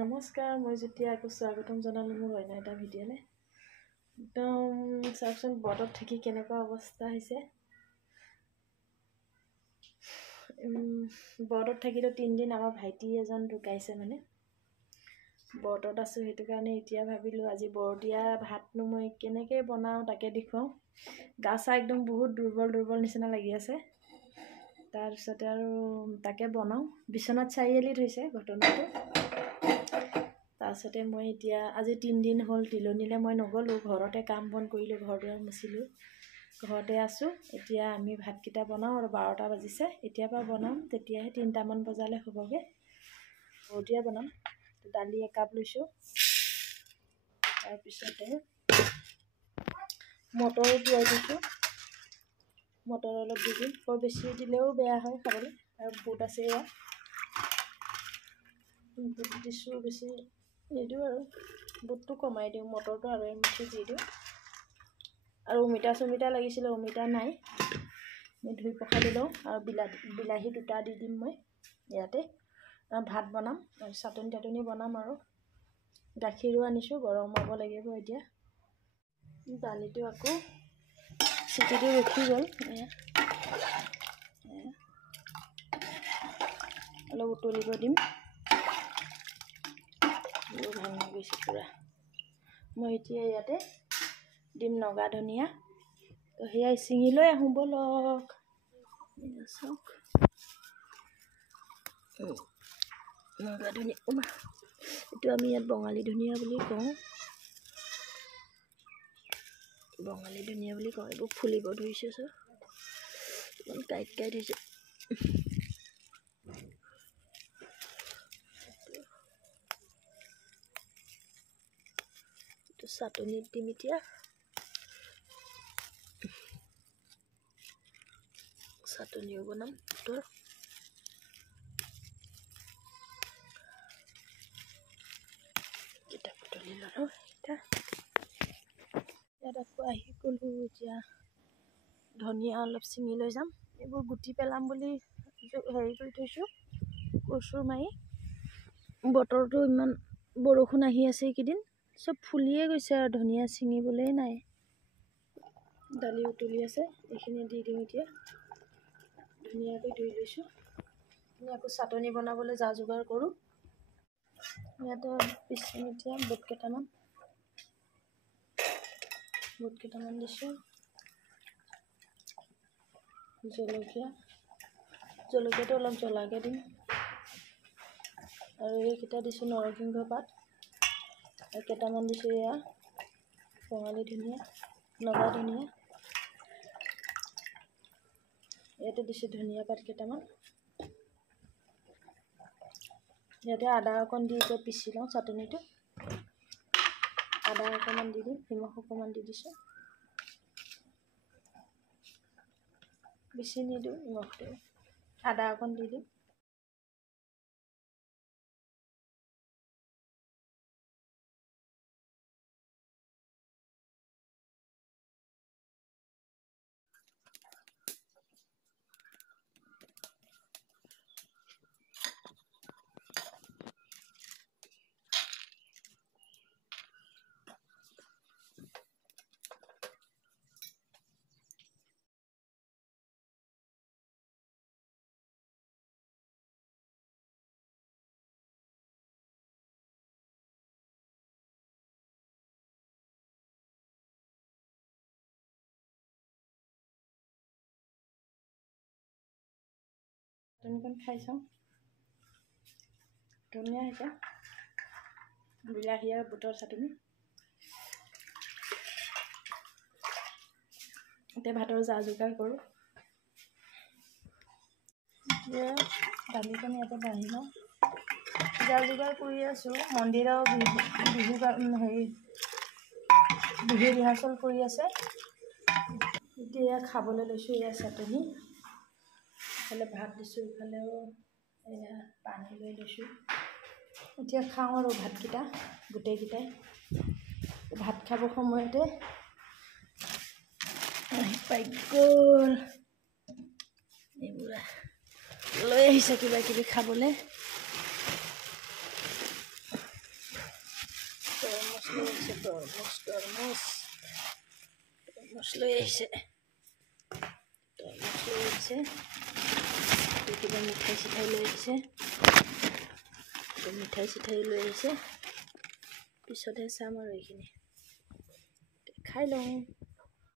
নমস্কাৰ, মই যেতিয়া আকৌ স্বাগতম জনালোঁ মোৰ অন্য এটা ভিডিঅ'লৈ। একদম চাওকচোন বতৰত থাকি কেনেকুৱা অৱস্থা হৈছে। বতৰত থাকিতো 3 দিন আমাৰ ভাইটি এজন ঢুকাইছে, মানে বতৰত আছোঁ। সেইটো কাৰণে এতিয়া ভাবিলোঁ আজি বৰতীয়া ভাতনো মই কেনেকৈ বনাওঁ তাকে দেখুৱাওঁ। গা চা একদম বহুত দুৰ্বল নিচিনা লাগি আছে। তাৰপিছতে আৰু তাকে বনাওঁ। বিশ্বনাথ চাৰিআলিত হৈছে ঘটনাটো। তাৰপিছতে মই এতিয়া আজি 3 দিন হ'ল তিলনিলৈ মই নগ'লোঁ, ঘৰতে কাম বন কৰিলোঁ, ঘৰ দুৱাৰ মুচিলোঁ, ঘৰতে আছোঁ। এতিয়া আমি ভাতকেইটা বনাওঁ আৰু 12টা বাজিছে। এতিয়াৰ পৰা বনাম, তেতিয়াহে 3টামান বজালৈ হ'বগৈ। বৰতীয়া বনাম। দালি একাপ লৈছোঁ, তাৰপিছতে মটৰো তিয়াই থৈছোঁ। মটৰ অলপ দি দিম, বৰ বেছি দিলেও বেয়া হয় খাবলৈ। আৰু বুট আছে, এয়া বুট দিছোঁ, বেছি নিদিওঁ আৰু বুটটো কমাই দিওঁ, মটৰটো আৰু এমুঠি দি দিওঁ। আৰু অমিতা লাগিছিলে, অমিতা নাই, মই ধুই পখালি লওঁ। আৰু বিলাহী 2টা দি দিম মই ইয়াতে। ভাত বনাম আৰু চাটনি বনাম। আৰু গাখীৰো আনিছোঁ, গৰমাব লাগিব এতিয়া। দালিটো আকৌ চিটিটো ৰখি গ'ল, অলপ উতলিব দিম। ভাঙি গৈছে পূৰা। মই এতিয়া ইয়াতে দিম নগা ধনিয়া। তো সেয়াই ছিঙি লৈ আহোঁ ব'লক। চাওক নগা ধনিয়া, এইটো আমি ইয়াত বঙালী ধনিয়া বুলি কওঁ। এইবোৰ ফুলিব ধৰিছে, চব ইমান কাঁইট হৈছে। এইটো চাটনিত দিম এতিয়া। চাটনিও বনাম বুটৰ। কিতাপ বুটলি ল'লোঁ এতিয়া। ইয়াত আকৌ আহি গ'লোঁ। এতিয়া ধনিয়া অলপ ছিঙি লৈ যাম। এইবোৰ গুটি পেলাম বুলি হেৰি কৰি থৈছোঁ, কচু মাৰি। বতৰটো ইমান বৰষুণ আহি আছে এইকেইদিন, চব ফুলিয়ে গৈছে আৰু ধনিয়া ছিঙিবলৈ নাই। দালি উতলি আছে, এইখিনি দি দিওঁ এতিয়া। ধুনীয়াকৈ ধুই লৈছোঁ। আকৌ চাটনি বনাবলৈ যা যোগাৰ কৰোঁ। ইয়াতে পিচি এতিয়া বুট কেইটামান দিছোঁ। জলকীয়াটো অলপ জ্বলাকৈ দিম। আৰু এইকেইটা দিছোঁ নৰসিংহ পাত, আৰু কেইটামান দিছোঁ এয়া বঙালী ধনিয়া, নগা ধনিয়া। ইয়াতে দিছোঁ ধনিয়া পাত কেইটামান। ইয়াতে আদা অকণ দি এতিয়া পিচি লওঁ চাটনিটো। আদা অকণমান দি দিম, নিমখ অকণমান দি দিছোঁ। বেছি নিদিওঁ নিমখটো, আদা অকণ দি দিম। চাটনিকণ খাই চাওঁ, ধুনীয়া হৈছে। বিলাহী আৰু বুটৰ চাটনি। এতিয়া ভাতৰ যা যোগাৰ কৰোঁ। এতিয়া দালিকণ ইয়াতে বাঢ়ি লওঁ। যা যোগাৰ কৰি আছোঁ। মন্দিৰৰ বিহু ৰিহাৰ্চেল কৰি আছে। এতিয়া খাবলৈ লৈছোঁ। এয়া চাটনি, ইফালে ভাত দিছোঁ, ইফালেও এয়া পানী লৈ লৈছোঁ। এতিয়া খাওঁ আৰু ভাতকেইটা গোটেইকেইটাই। ভাত খাব সময়তে আহি পাই গ'ল। এইবোৰ লৈ আহিছে কিবা কিবি খাবলৈ। তৰমুজ লৈ আহিছে কিবা মিঠাই চিঠাই লৈ আহিছে লৈ আহিছে পিছতহে চাম আৰু এইখিনি খাই লওঁ